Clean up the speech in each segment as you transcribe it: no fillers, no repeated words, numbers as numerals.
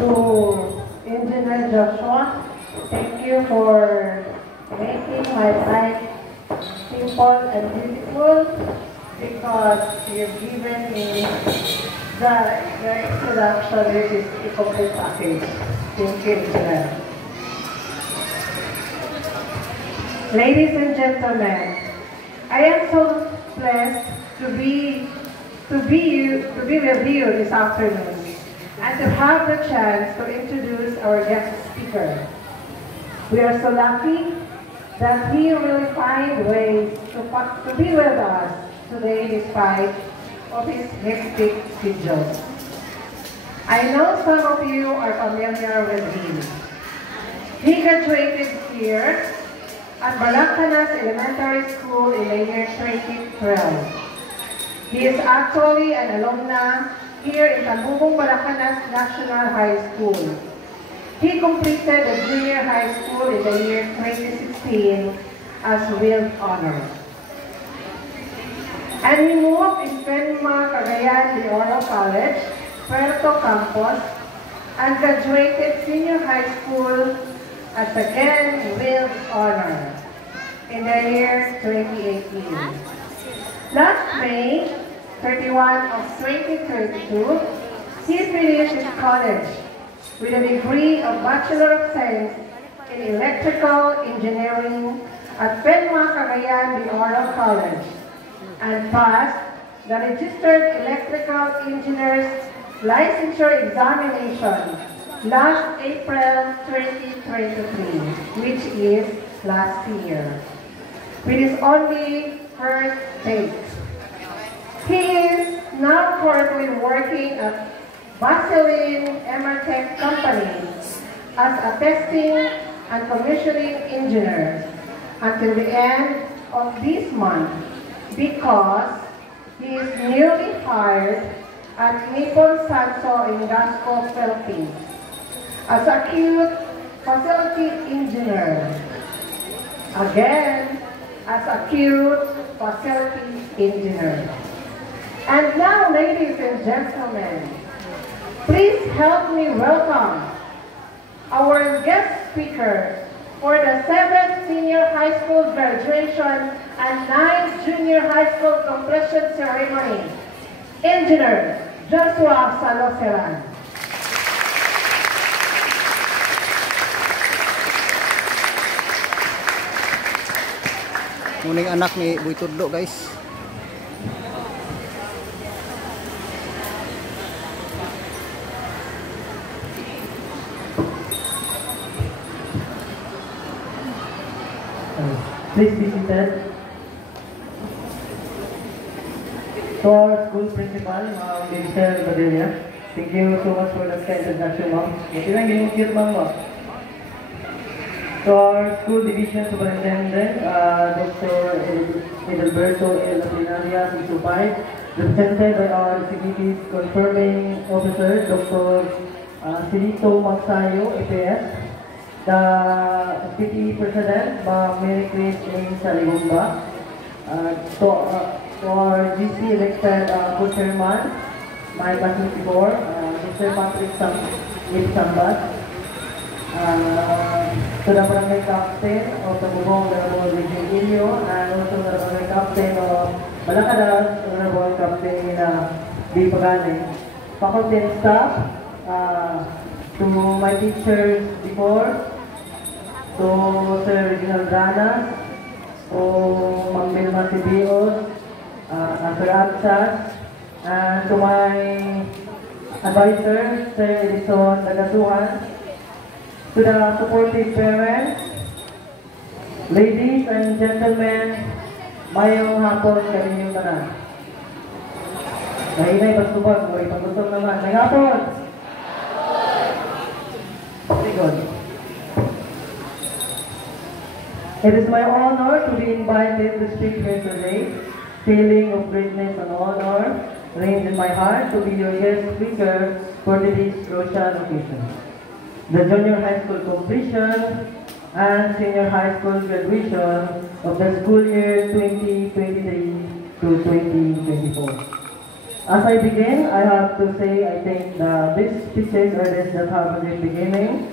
to Engineer Joshua. Thank you for making my life simple and beautiful because you've given me the introduction, which is a complete package. Thank you, Engineer. Ladies and gentlemen, I am so blessed to be with you this afternoon and to have the chance to introduce our guest speaker. We are so lucky that he will find ways to be with us today despite of his hectic schedule. I know some of you are familiar with him. He graduated here at Balacanas Elementary School in the year 2012. He is actually an alumna here in Tambubong Balacanas National High School. He completed the junior high school in the year 2016 as with honor. And he moved in Penma Cagayan de Oro College, Puerto Campos, and graduated senior high school as again with honor in the year 2018. Last May 31 of 2022, he finished his college with a degree of Bachelor of Science in Electrical Engineering at Penma Cagayan de Oro College and passed the Registered Electrical Engineers Licensure Examination last April 2023, which is last year, with his only first take. He is now currently working at Vaseline Emertech Company as a testing and commissioning engineer until the end of this month because he is newly hired at Nippon Sanso in Gasco, Philippines as a acute facility engineer. Again, as a acute facility engineer. And now, ladies and gentlemen, please help me welcome our guest speaker for the 7th senior high school graduation and 9th junior high school completion ceremony, Engineer Joshua Saloceran. Muning anak ni Boy Tudlo, guys. Please be seated. To our school principal, Ma'am Michelle Badilla. Thank you so much for that kind introduction, Ma'am. Ilang ginugkit, Ma'am. To our school division superintendent, Dr. Edelberto L. Lapinaria, Supay, represented by our executive confirming officer, Dr. Silito Magsayo, EPS. The PT President, Mary Chris in Saligumba, to our GC elected co-chairman, my classmate before, Mr. Patrick Sambat, to the barangay captain of the Bubong, Honorable Region Ilio, and also the barangay captain of Balacanas, Honorable Captain D. Pagane, faculty and staff, to my teachers before, to Sir Reginald Rana, to Ma'am Vilma Tibios, Sir Absat, and to my advisor, Sir Edison Dagasuhan, to the supportive parents, ladies and gentlemen, mayong hapon kaninyong tanan. Mahinay pagtubag, may pagtutog naman. May hapon! Very good. It is my honor to be invited to speak here today. Feeling of greatness and honor reigns in my heart to be your guest speaker for this crucial occasion. The junior high school completion and senior high school graduation of the school year 2023 to 2024. As I begin, I have to say I think these speeches are this that have a great beginning,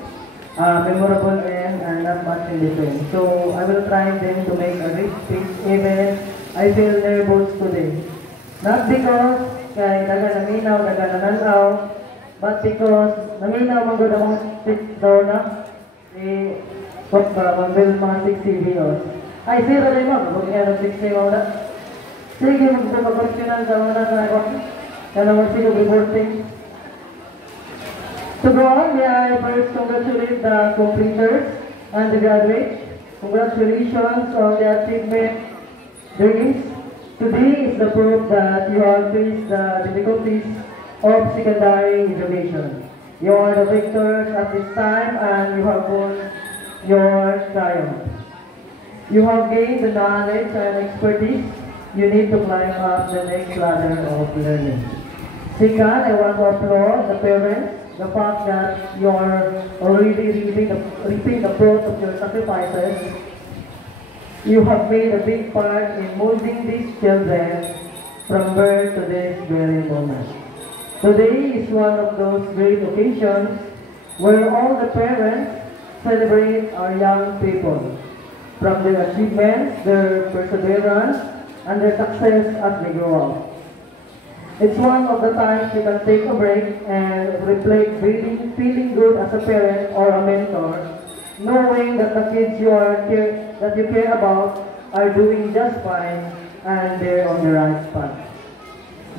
memorable end, and not much in between. So I will try then to make a great speech even I feel nervous today. Not because kay daga naminaw, daga nananaw, but because naminaw man gud akong speech daw na what ba, mag-build mga 6 videos. Ay, zero rin mo, kung kaya ng 6 mo na. Sige, mag-questionan sa mga nasa ako. Kaya naman sige, reporting. To go on, may I first congratulate the completers and the graduates. Congratulations on the achievement dreams. Today is the proof that you have faced the difficulties of secondary education. You are the victors at this time and you have won your triumph. You have gained the knowledge and expertise you need to climb up the next ladder of learning. Second, I want to applaud the parents, the fact that you are already reaping the fruit of your sacrifices. You have made a big part in molding these children from birth to this very moment. Today is one of those great occasions where all the parents celebrate our young people, from their achievements, their perseverance, and their success as they grow up. It's one of the times you can take a break and reflect, feeling good as a parent or a mentor, knowing that the kids that you care about are doing just fine and they're on the right path.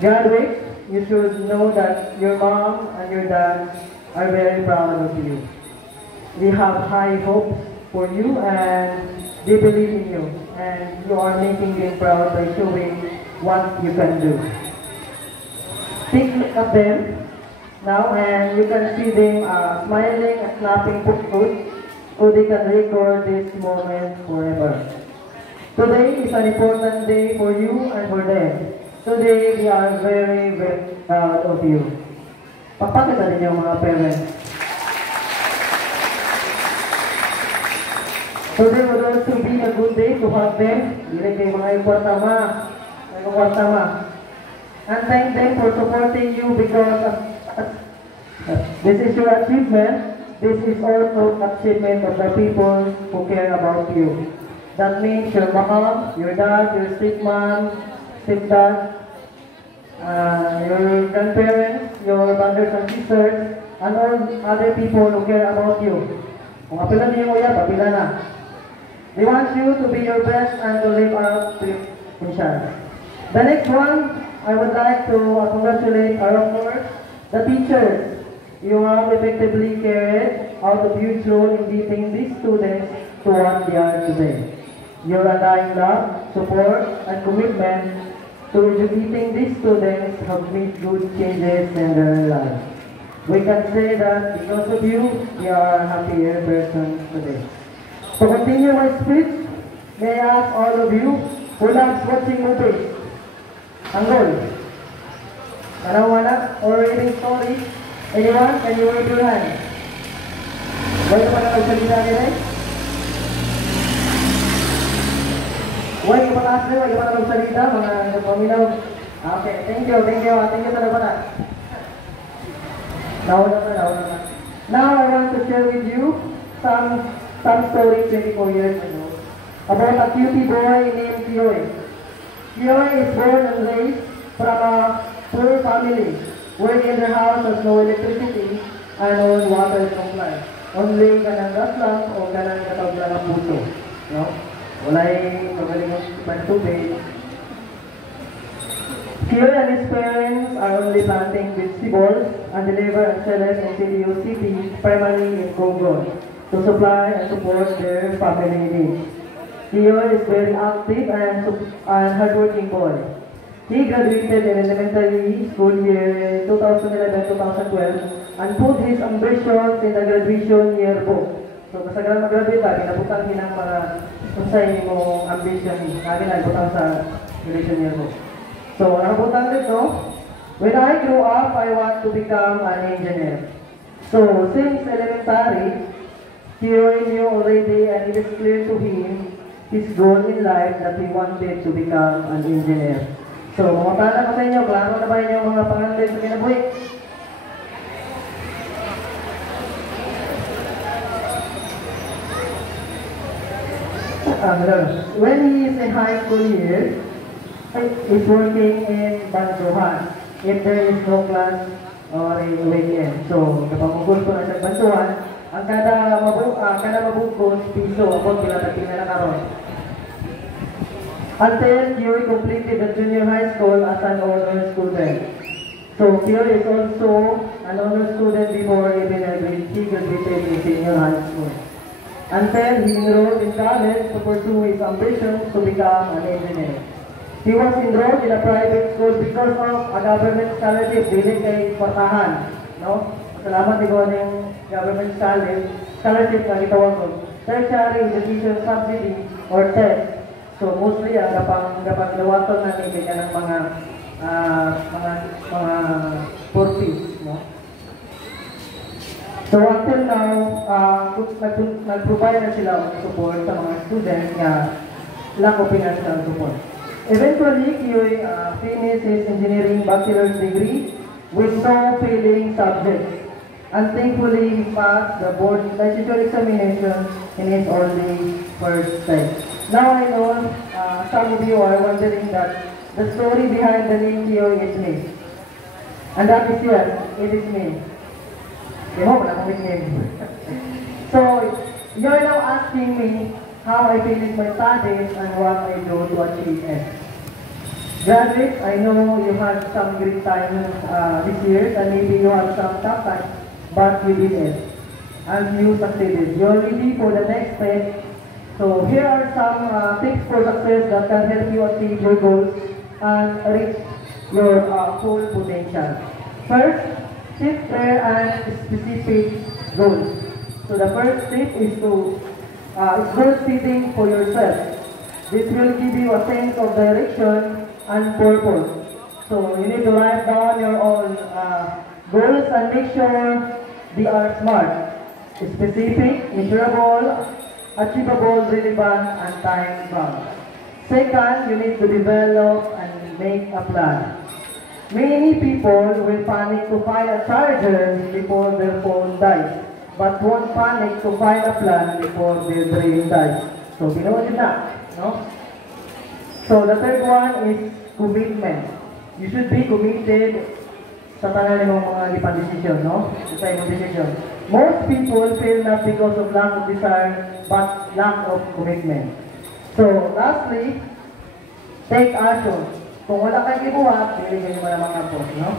Graduates, you should know that your mom and your dad are very proud of you. They have high hopes for you and they believe in you, and you are making them proud by showing what you can do. Take a look at them now and you can see them smiling and snapping food so they can record this moment forever. Today is an important day for you and for them. Today we are very, very proud of you. Pakpakita din yung mga parents. Today would also be a good day to have them. Dili kay mga kwartama. And thank them for supporting you because this is your achievement. This is also achievement of the people who care about you. That means your mom, your dad, your stepmom, stepdad, your grandparents, your brothers and sisters, and all other people who care about you. Kung apilan niyo yung uya, papila na. They want you to be your best and to live up to your potential. The next one, I would like to congratulate our of course, the teachers. You have effectively carried out a huge role in leading these students to what they are today. Your undying love, support, and commitment to educating these students have made good changes in their lives. We can say that because of you, we are happier persons today. To continue my speech, may I ask all of you who loves watching movies, Anggol, Kanawana, or reading stories, anyone, can you wave your hand? Huwag ka pa na magsalita nila eh? Huwag ka pa taas na, huwag ka pa na magsalita, mga nagpaminaw. Okay, thank you talaga na. Nauna na. Now I want to share with you some story 24 years ago about a cutie boy named Kiyoy. Kiyoy is born and raised from a poor family where in their house has no electricity and no water supply. Only ganang gas lang o ganang katawag lang ang puso. No? Walay magaling ang tubig. Kiyoy and his parents are only planting vegetables and deliver and sell it in CDO City, primarily in Congo, to supply and support their family needs. Kiyoy is very active and hardworking boy. He graduated in elementary school year 2011-2012 and put his ambitions in the graduation yearbook. So, kasagaran mag-graduate ba, kinabutang hinang mga unsay mong ambition, nabutang sa graduation yearbook. So, nakabutang dito, when I grew up, I want to become an engineer. So, since elementary, Kiyoy knew already and it is clear to him his goal in life that he wanted to become an engineer. So, mga plano ko sa inyo, klaro na ba yung mga pangalan sa kinabuhi? When he is in high school years, is working in bantuhan. If there is no class or a weekend. So, kapag magul ko na sa bantuhan, ang kada mabukos, piso, ako pinatagping na nakaroon. Until Kiyoy completed the junior high school as an honor student. So, Kiyoy is also an honor student before even he graduated in senior high school. Until he enrolled in college to pursue his ambitions to become an engineer. He was enrolled in a private school because of a government scholarship dili kay kwartahan. No? Salamat din ko ng government scholarship na gitawag ko. Tertiary Education Subsidy or TES. So mostly ang kapag nawaton na nila ng mga purpose, no? So until now, nag-provide na sila ng support sa mga students na lack of financial support. Eventually, Kiyoy finished his engineering bachelor's degree with no failing subjects. And thankfully, he passed the board licensure examination in his only first time. Now I know some of you are wondering that the story behind the name Kiyoy is me. And that is yes, it is me. Okay, hope na kong nickname. So, you're now asking me how I finish my studies and what I do to achieve it. Graduates, I know you had some great times this year and maybe you had some tough times, but you did it. And you succeeded. You're ready for the next step. So here are some tips for success that can help you achieve your goals and reach your full potential. First, set clear and specific goals. So the first tip is to goal setting for yourself. This will give you a sense of direction and purpose. So you need to write down your own goals and make sure they are smart, specific, measurable, achievable, relevant, and time-bound. Second, you need to develop and make a plan. Many people will panic to find a charger before their phone dies, but won't panic to find a plan before their brain dies. So, ginawa nyo na, no? So, the third one is commitment. You should be committed sa tanan ng mga lipang decision, no? Sa imong decision. Most people fail not because of lack of desire, but lack of commitment. So, lastly, take action. Kung wala kang ibuhat, hindi kayo malamang no?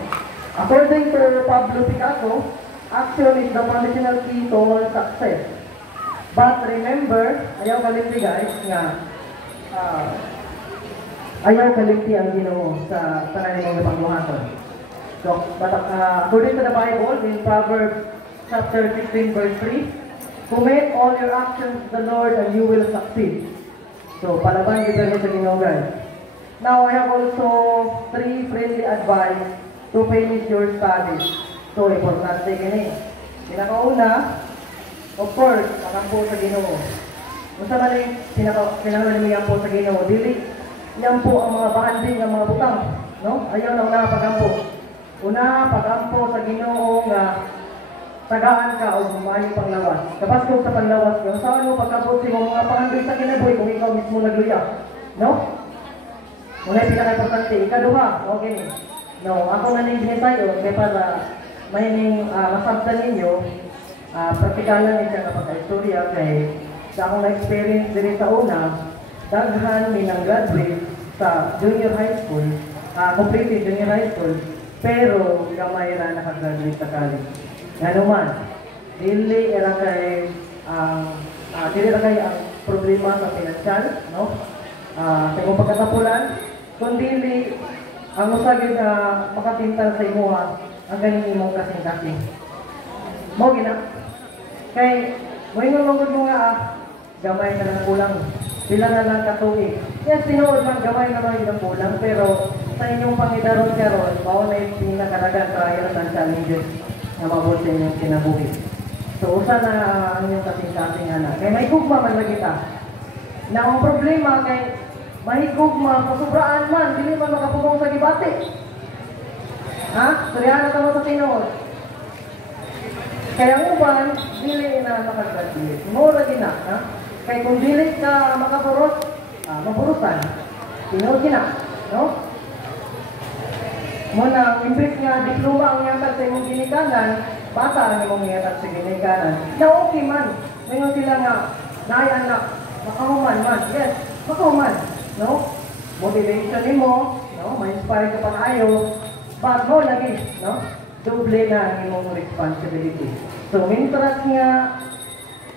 According to Pablo Picasso, action is the foundational key to all success. But remember, ayaw kalimti guys, nga ayaw kalimti ang Ginoo sa tanan ng pagbuhaton. So, but according to the Bible, in Proverbs chapter 16 verse 3, commit all your actions to the Lord and you will succeed. So, palaban kita sa Ginoo guys. Now, I have also 3 friendly advice to finish your studies. So, importante gini. Pinakauna, of course, makampo sa Ginoo. Kung sa mali, pinakaunang po sa Ginoo, dili yan po ang mga banding ng mga butang. No? Ayaw na una pagampo. Una, pagampo sa Ginoo nga tagaan ka o gumayo panglawas. Kapag kung sa panglawas ka, saan mo pagkabot sa mga pangandoy sa kinabuhi kung ikaw mismo nagluya? No? Una yung pinaka-importante, ikaduha, okay. No, ako na nang sa'yo, kaya para may masabtan ninyo, praktikalan niya kapag ka-istorya kay sa akong na-experience din sa una, daghan minang graduate sa junior high school, completed junior high school, pero gamay na nakagraduate sa college. Nga naman, dili lang kay ang problema sa financial, no? Sa imong pagkatapulan, kundi ang usagin na makatintal sa imuha ang ganing imong kasing-kasing. Mo gina. Kay moingon mangod mo nga gamay na lang kulang. Pila na lang katuig. Yes, tinuod man gamay na lang yung kulang, pero sa inyong pangidaron karon, mao na yung pinakadagan trials and challenges na mabot sa inyong kinabuhi. So usa na ang inyong kasing-kasing anak. Kay may gugma man lagi ta. Na ang problema kay mahigugma, pasubraan man, dili man makapugong sa gibati. Ha? Surihan na tamo sa tinuod. Kaya uban, dili na makagraduate. Mura din na, ha? Kaya kung dili ka makaburot, maburutan. Tinuod din na, no? Muna, imbis nga diploma ang yatag sa imong ginikanan, bata ang imong yatag sa ginikanan. Na okay man. Ngayon sila nga, naay anak, makahuman man. Yes, makahuman. No? Motivation mo, no? Ma-inspire ka pa tayo. But mo lagi, no? Doble na ang imong responsibility. So, mintras nga,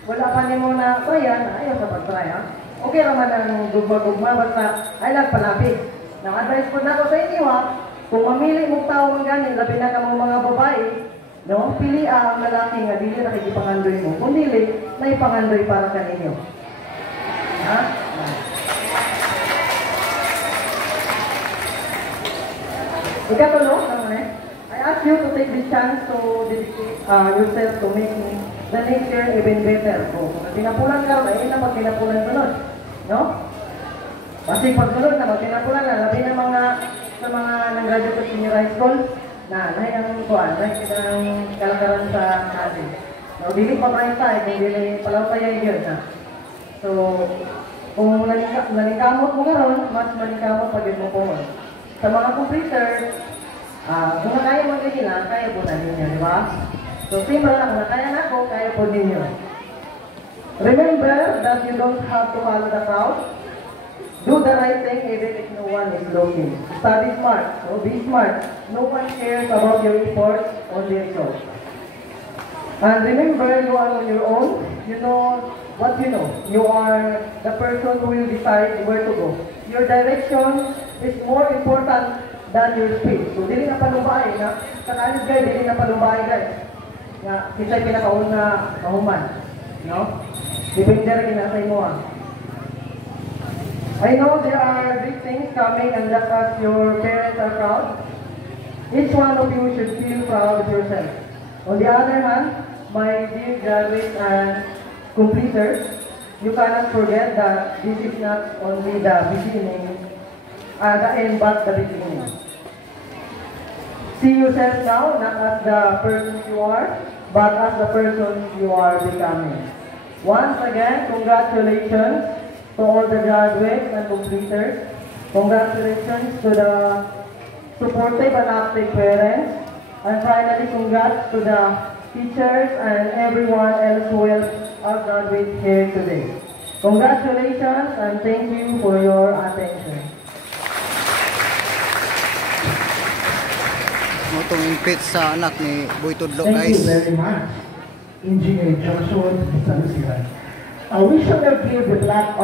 wala pa ni mo na tryan, ayaw sa pag-try, ha? Okay naman ang gugma-gugma, basta ay nagpalapit. Nang-advise po na ako sa inyo, ha? Kung mamili mong tao ng ganin, labi na ka mga babae, no? Pili ang lalaki nga dili nakikipangandoy mo. Kung dili, may pangandoy para sa ninyo. Ha? Ikatulo, I ask you to take this chance to dedicate yourself to making the next year even better. Kung tinapulan ka, ay na pag tinapulan sunod. No? Kasi pag sunod na, pag tinapulan na, labi na sa mga nang-graduate sa senior high school, na ang kuwan, ang kalakaran sa natin. So, dili pa tayo tayo, kung dili palaw tayo yun, ha? So, kung nalikamot mo ngayon, mas malikamot pag yun mo po. Sa mga completers, kung kaya mo ganyan, kaya po na ninyo, di ba? So, simple na, kung kaya na ako, kaya po ninyo. Remember that you don't have to follow the crowd. Do the right thing even if no one is looking. Study smart, so be smart. No one cares about your efforts or the results. And remember, you are on your own. You know what you know. You are the person who will decide where to go. Your direction is more important than your speed. So, dili na palumbay, na? Kakalit guys, dili na palumbay guys. Nga, kisa'y pinakaon na mahuman. No? Depende rin na sa imo, ha? I know there are big things coming and just as your parents are proud, each one of you should feel proud of yourself. On the other hand, my dear graduates and completers, you cannot forget that this is not only the beginning, the end, but the beginning. See yourself now, not as the person you are, but as the person you are becoming. Once again, congratulations to all the graduates and completers. Congratulations to the supportive and active parents. And finally, congrats to the teachers and everyone else who helped our graduates here today. Congratulations and thank you for your attention. Motong impit sa anak ni Boy Tudlo, Thank guys. you very much, Engineer Joshua Salusiran. We shall now give the black